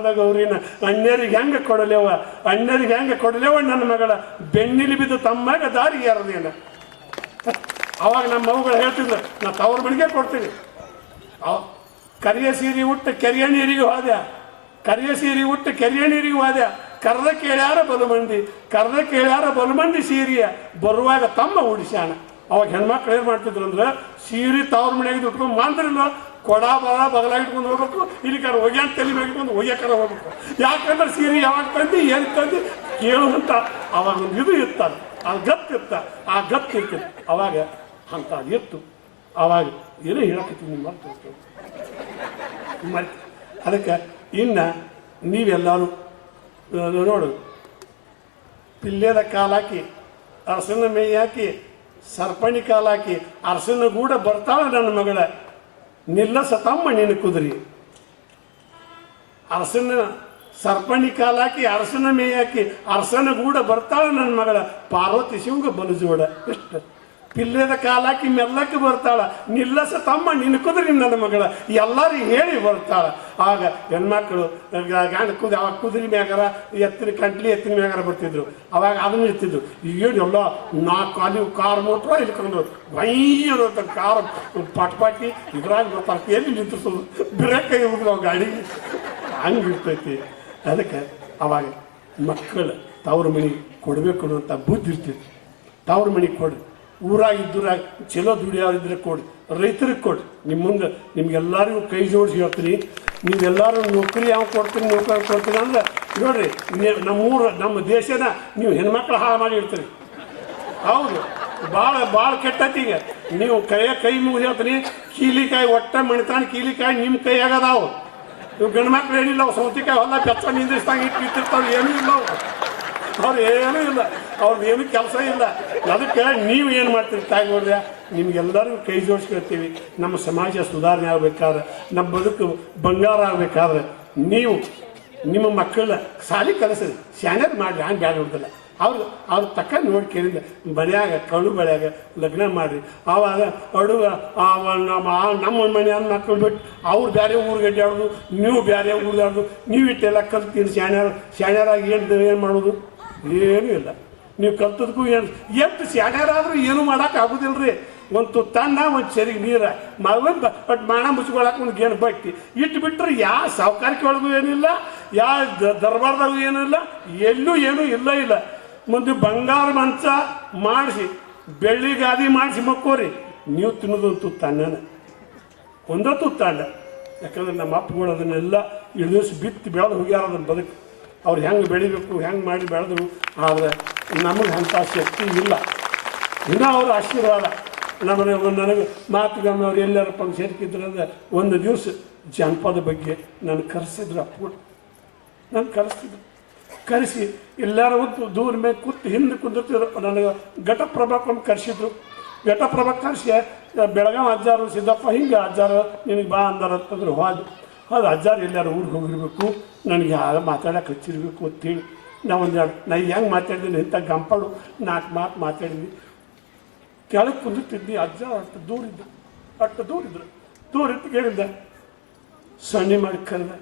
ಗೌರಿನ ಅಣ್ಣರಿಗೆ ಹೆಂಗ ಕೊಡಲೇವ? ಅಣ್ಣರಿಗೆ ಹೆಂಗ ಕೊಡಲೇವ ನನ್ನ ಮಗಳ? ಬೆನ್ನಿಲಿ ಬಿದ್ದು ತಮ್ಮಾಗ ದಾರಿ ಯಾರದೇನ ಅವಾಗ ನಮ್ಮ ಮಗಳು ಹೇಳ್ತಿದ್ರು ನಾ ತವ್ರ ಮನೆಗೆ ಕೊಡ್ತೀನಿ. ಕರಿಯ ಸೀರೆ ಉಟ್ಟು ಕೆರೆಯ ನೀರಿಗೆ ಹೋದ. ಕರಿಯ ಸೀರೆ ಉಟ್ಟು ಕೆರೆಯ ನೀರಿಗೆ ಹೋದ. ಕರ್ದ ಕೇಳ್ಯಾರ ಬಲು ಮಂದಿ ಕರ್ದ ಕೇಳ್ಯಾರ ಬಲು ಮಂದಿ ಸೀರೆಯ ಬರುವಾಗ ತಮ್ಮ ಉಡಿಸ್ಯಾನ. ಅವಾಗ ಹೆಣ್ಮಕ್ಳು ಏನು ಮಾಡ್ತಿದ್ರು ಅಂದ್ರೆ ಸೀರೆ ತವ್ರ ಮನೆಗೆ ಉಟ್ಕೊಂಡು ಮಾಂದ್ರಿಲ್ಲ. ಕೊಡ, ಬರ, ಬಗಲ ಇಟ್ಕೊಂಡು ಹೋಗ್ಬೇಕು. ಇಲ್ಲಿ ಕಡೆ ಅಂತ ತಲೆ ಮೇಗಿಟ್ಕೊಂಡು ಒಯ್ಯಕರ ಹೋಗ್ಬೇಕು. ಯಾಕಂದ್ರೆ ಸೀರೆ ಯಾವಾಗ ತಂದು ಏನು ತಂದು ಕೇಳುವಂತ ಅವಾಗ ಒಂದು ಇದು ಇತ್ತ. ಆ ಗತ್ ಇತ್ತ. ಆ ಗತ್ ಇತ್ತು. ಅವಾಗ ಅಂತ ಇತ್ತು. ಅವಾಗ ಏನೋ ಹೇಳಕತ್ತೀನಿ ನಿಮ್ಮ ಅದಕ್ಕೆ ಇನ್ನು ನೀವೆಲ್ಲರೂ ನೋಡು. ಪಿಲ್ಲೆದ ಕಾಲಾಕಿ ಅರಸನ ಮೇಯ್ ಹಾಕಿ, ಸರ್ಪಣಿ ಕಾಲಾಕಿ ಅರಸನ ಕೂಡ ಬರ್ತಾಳೆ ನನ್ನ ಮಗಳ. ನಿಲ್ಲಸ ತಮ್ಮ ನಿನ್ನ ಕುದುರಿ. ಅರಸನ ಸರ್ಪಣಿ ಕಾಲಾಕಿ ಅರಸನ ಮೇ ಹಾಕಿ, ಅರಸನ ಗೂಡ ಬರ್ತಾಳೆ ನನ್ನ ಮಗಳ. ಪಾರ್ವತಿ ಶಿವಂಗ ಬಲು ಜೋಡ ಎಷ್ಟು ಪಿಲ್ಲೆದ ಕಾಲಾಕಿ ಮೆಲ್ಲಕ್ಕೆ ಬರ್ತಾಳ. ನಿಲ್ಲಸ ತಮ್ಮ ನಿನ್ನ ಕುದುರಿ ನನ್ನ ಮಗಳ. ಎಲ್ಲಾರು ಹೇಳಿ ಬರ್ತಾಳ. ಆಗ ಹೆಣ್ಮಕ್ಳು ಗಾಣ ಕುದ ಅವಾಗ ಕುದುರೆ ಮ್ಯಾಗಾರ, ಎತ್ತಿನ ಕಂಟ್ಲಿ ಎತ್ತಿನ ಮ್ಯಾಗಾರ ಬರ್ತಿದ್ರು. ಅವಾಗ ಅದನ್ನು ಇರ್ತಿದ್ರು ಈಗ ಎಲ್ಲ ನಾಲ್ಕು ಕಾಲಿ ಕಾರ್ ಮೋಟ್ರ ಇಟ್ಕೊಂಡು ಭೈರ ಕಾರ್ ಪಟ್ಪಾಟಿ ಇದ್ರಾಗ ಬರ್ತಾರೆ ಎಲ್ಲಿ ನಿಂತಿಸೋದು ಬ್ರೇಕ್ ಕೈ ಗಾಡಿ. ಗಾಡಿಗೆ ಹಂಗಿರ್ತೈತಿ ಅದಕ್ಕೆ ಅವಾಗ ಮಕ್ಕಳು, ತವ್ರ ಮನೆ ಕೊಡಬೇಕು ಅಂತ ಬುದ್ಧಿ ಇರ್ತಿತ್ತು ತವ್ರ ಮನೆ ಕೊಡಿ. ಊರಾಗ ಇದ್ದೂರಾಗ ಚಲೋ ದುಡಿಯೋರಿದ್ರೆ ಕೊಡಿ, ರೈತರಿಗೆ ಕೊಡಿ. ನಿಮ್ಮ ಮುಂದೆ ನಿಮ್ಗೆಲ್ಲರಿಗೂ ಕೈ ಜೋಡಿಸಿ ಹೇಳ್ತೀನಿ. ನೀವೆಲ್ಲರೂ ನೌಕರಿ ಯಾವ ಕೊಡ್ತೀನಿ ನೌಕರಿ ಕೊಡ್ತೀನಿ ಅಂದ್ರೆ, ನೋಡ್ರಿ ನಮ್ಮ ನಮ್ಮೂರು, ನಮ್ಮ ದೇಶನ ನೀವು ಹೆಣ್ಮಕ್ಳು ಹಾಳು ಮಾಡಿ ಇರ್ತೀರಿ ಹೌದು ಭಾಳ ಭಾಳ ಈಗ. ನೀವು ಕೈಯ ಕೈ ಮುಗಿದು ಹೇಳ್ತೀನಿ, ಕೀಲಿಕಾಯಿ ಒಟ್ಟ ಮಣಿತಾನ ಕೀಲಿಕಾಯಿ ನಿಮ್ಮ ಕೈಯಾಗ ಅದಾವು ಇವು ಗಂಡು ಮಕ್ಳು ಏನಿಲ್ಲ, ಅವು ಸೌತಿಕಾಯಿ ಹೊಲ ಬೆಚ್ಚ ನಿಂದಿಸ್ದಂಗೆ ಇಟ್ಟು ಇಟ್ಟಿರ್ತಾವೆ ಏನೂ ಇಲ್ಲ ಅವ್ರು ಏನೂ ಇಲ್ಲ. ಅವ್ರದ್ದು ಏನು ಕೆಲಸ ಇಲ್ಲ. ಅದಕ್ಕೆ ನೀವು ಏನು ಮಾಡ್ತೀರಿ ತಾಯಿ ನೋಡಿದ್ರೆ ನಿಮ್ಗೆಲ್ಲರಿಗೂ ಕೈ ಜೋಡಿಸ್ಕೊಳ್ತೀವಿ. ನಮ್ಮ ಸಮಾಜ ಸುಧಾರಣೆ ಆಗ್ಬೇಕಾದ್ರೆ, ನಮ್ಮ ಬದುಕು ಬಂಗಾರ ಆಗ್ಬೇಕಾದ್ರೆ ನೀವು ನಿಮ್ಮ ಮಕ್ಕಳ ಸಾಲಿ ಕೆಲಸ ಶಾನ್ಯದ್ ಮಾಡ್ರಿ ಹಂಗೆ ಬ್ಯಾಡ ಹೊಡ್ದಲ್ಲ. ಅವ್ರು, ಅವ್ರ ತಕ್ಕ ನೋಡಿ ಕೇಳಿದ ಮನ್ಯಾಗ ಕಳು ಬಳಿಯಾಗ ಲಗ್ನ ಮಾಡಿರಿ. ಆವಾಗ ಅಡುಗ ನಮ್ಮ ಆ- ನಮ್ಮ ಮನೆ ಮಕ್ಕಳು ಬಿಟ್ಟು ಅವ್ರು ಬೇರೆ ಊರಿಗೆ ಅಡ್ಡಾಡೋದು ನೀವು ಬೇರೆ ಊರಿಗೆ ಆಡೋದು. ನೀವು ಇಟ್ಟೆಲ್ಲ ಕಲ್ತೀನಿ ಶಾಣ್ಯಾರ ಶಾಣ್ಯಾರಾಗಿ ಏನು ಏನು ಮಾಡೋದು? ಏನೂ ಇಲ್ಲ. ನೀವು ಕಲ್ತದಕ್ಕೂ ಏನು ಎಷ್ಟು ಸ್ಯಾಗಾರಾದರೂ ಏನು ಮಾಡೋಕೆ ಆಗೋದಿಲ್ಲ ರೀ ಒಂದು ತುತ್ತನ್ನ ಒಂದು ಸರಿಗೆ ನೀರ. ಮಗನ್ ಬಟ್ ಮಾಣ ಮುಚ್ಕೊಳಕ್ಕೆ ಒಂದು ಗೇಣು ಬಟ್ಟಿ. ಇಟ್ಟು ಬಿಟ್ಟರೆ ಯಾವ ಸಾವುಕಾರಿಕೆ ಒಳಗೂ ಏನಿಲ್ಲ ಯಾವ ದರ್ಬಾರ್ದಾಗೂ ಏನಿಲ್ಲ ಎಲ್ಲೂ ಏನೂ ಇಲ್ಲ ಇಲ್ಲ. ಮುಂದೆ ಬಂಗಾರ ಮಂಚ ಮಾಡಿಸಿ ಬೆಳ್ಳಿ ಗಾದಿ ಮಾಡಿಸಿ ಮಕ್ಕೋರಿ. ನೀವು ತಿನ್ನೋದು ತುತ್ತನ್ನ ಒಂದೇ ತುತ್ತಾಂಡ ಯಾಕಂದ್ರೆ ನಮ್ಮ ಅಪ್ಪಗಳು ಅದನ್ನೆಲ್ಲ ಇಳಿದ ಬಿತ್ತು ಬೆಳೆದು ಹೋಗ್ಯಾರ ಅದನ್ನ ಬದುಕು. ಅವ್ರು ಹೆಂಗೆ ಬೆಳಿಬೇಕು, ಹೆಂಗೆ ಮಾಡಿ ಬೆಳೆದ್ರು, ಆದರೆ ನಮಗೆ ಅಂಥ ಶಕ್ತಿ ಇಲ್ಲ. ಇನ್ನೂ ಅವರು ಆಶೀರ್ವಾದ. ನಮ್ಮನೆ ನನಗೆ ಮಾತುಗಮ್ಮ ಅವ್ರು ಎಲ್ಲರ ಫಂಕ್ಷನ್ಕಿದ್ರು ಅಂದ್ರೆ ಒಂದು ದಿವಸ ಜಾನಪದ ಬಗ್ಗೆ ನಾನು ಕರೆಸಿದ್ರು ಅಪ್ಪ. ನಾನು ಕರೆಸ್ತಿದ್ರು ಕರೆಸಿ ಎಲ್ಲರೂ ಹೊತ್ತು ದೂರ ಮೇಲೆ ಕೂತು ಹಿಂದೆ ಕುಂದಿರ್ತಿದ್ರು ನನಗೆ. ಘಟಪ್ರಭಾಕಂತ ಕರೆಸಿದ್ರು. ಘಟಪ್ರಭ ಕರೆಸಿ ಬೆಳಗಾವಿ ಅಜ್ಜಾರು ಸಿದ್ದಪ್ಪ, ಹಿಂಗೆ ಅಜ್ಜಾರು, ನಿನಗೆ ಬಾ ಅಂದಾರ ಅಂತಂದ್ರೆ. ಹೋದ. ಅದು ಅಜ್ಜಾರು ಎಲ್ಲಾರು ಊರಿಗೆ ಹೋಗಿರಬೇಕು, ನನಗೆ ಯಾರು ಮಾತಾಡೋಕೆ ಹಚ್ಚಿರ್ಬೇಕು ಅಂತೇಳಿ. ನಾ ಒಂದು ಎರಡು, ನಾ ಹೆಂಗೆ ಮಾತಾಡಿದ್ದೀನಿ ಇಂಥ ಗಂಪಳು ನಾಲ್ಕು ಮಾತು ಮಾತಾಡಿದ್ವಿ. ಕೆಳಗೆ ಕುಂದಿರ್ತಿದ್ವಿ, ಅಜ್ಜ ಅಷ್ಟು ದೂರ ಇದ್ದ, ಅಷ್ಟು ದೂರ ದೂರಿದ್ದು ಕೇಳಿದ್ದ. ಸಣ್ಣಿ ಮಾಡಿ ಕರೆದ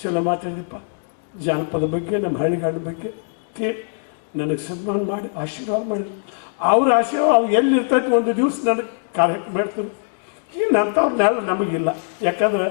ಚಲೋ ಮಾತಾಡಿದಪ್ಪ ಜಾನಪದ ಬಗ್ಗೆ ನಮ್ಮ ಹಳ್ಳಿಗಾಡ ಬಗ್ಗೆ ಕೇಳಿ ನನಗೆ ಸನ್ಮಾನ ಮಾಡಿ, ಆಶೀರ್ವಾದ ಮಾಡಿದ್ರು ಅವ್ರ ಆಶೀರ್ವಾದ ಅವ್ರು ಎಲ್ಲಿರ್ತೈತೆ, ಒಂದು ದಿವಸ ನನಗೆ ಕಾರ್ಯಕ್ರಮ ಮಾಡ್ತಾರೆ. ಇನ್ನು ಅಂಥವ್ರನ್ನೆಲ್ಲ ನಮಗಿಲ್ಲ. ಯಾಕಂದ್ರೆ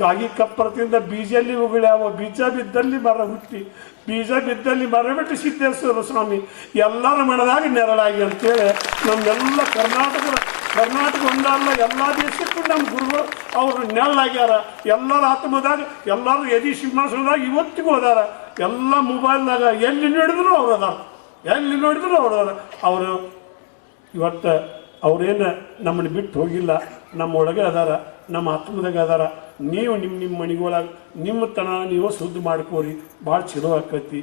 ಕಾಗಿ ಕಪ್ಪರದಿಂದ ಬೀಜಲ್ಲಿ ಉಗುಳ್ಯಾವ, ಬೀಜ ಬಿದ್ದಲ್ಲಿ ಮರ ಹುಟ್ಟಿ, ಬೀಜ ಬಿದ್ದಲ್ಲಿ ಮರ ಬಿಟ್ಟು ಸಿದ್ದೇಶ್ವರ ಸ್ವಾಮಿ, ಎಲ್ಲರ ಮನದಾಗ ನೆರಳಾಗಿ ಅಂತೇಳಿ ನಮ್ಮೆಲ್ಲ ಕರ್ನಾಟಕದ, ಕರ್ನಾಟಕ ಒಂದಲ್ಲ, ಎಲ್ಲ ದೇಶಕ್ಕೂ ನಮ್ಮ ಗುರುಗಳು ಅವರು ನೆರಳಾಗ್ಯಾರ. ಎಲ್ಲರ ಆತ್ಮದಾಗ, ಎಲ್ಲರೂ ಎದಿ ಸಿಂಹಾಸನದಾಗ ಇವತ್ತಿಗೂ ಅದಾರ. ಎಲ್ಲ ಮೊಬೈಲ್ನಾಗ ಎಲ್ಲಿ ನೋಡಿದ್ರು ಅವ್ರು ಅದಾರ. ಎಲ್ಲಿ ನೋಡಿದ್ರು ಅವ್ರದಾರ ಅದಾರ. ಅವರು ಇವತ್ತು ಅವ್ರೇನು ನಮ್ಮನ್ನು ಬಿಟ್ಟು ಹೋಗಿಲ್ಲ, ನಮ್ಮ ಒಳಗೆ ಅದಾರ, ನಮ್ಮ ಆತ್ಮದಾಗ ಅದಾರ. ನೀವು ನಿಮ್ಮ ನಿಮ್ಮ ಮನೆಗೊಳಗೆ ನಿಮ್ಮ ತನ ನೀವು ಶುದ್ಧ ಮಾಡ್ಕೋರಿ, ಭಾಳ ಚಲೋ ಆಕೈತಿ.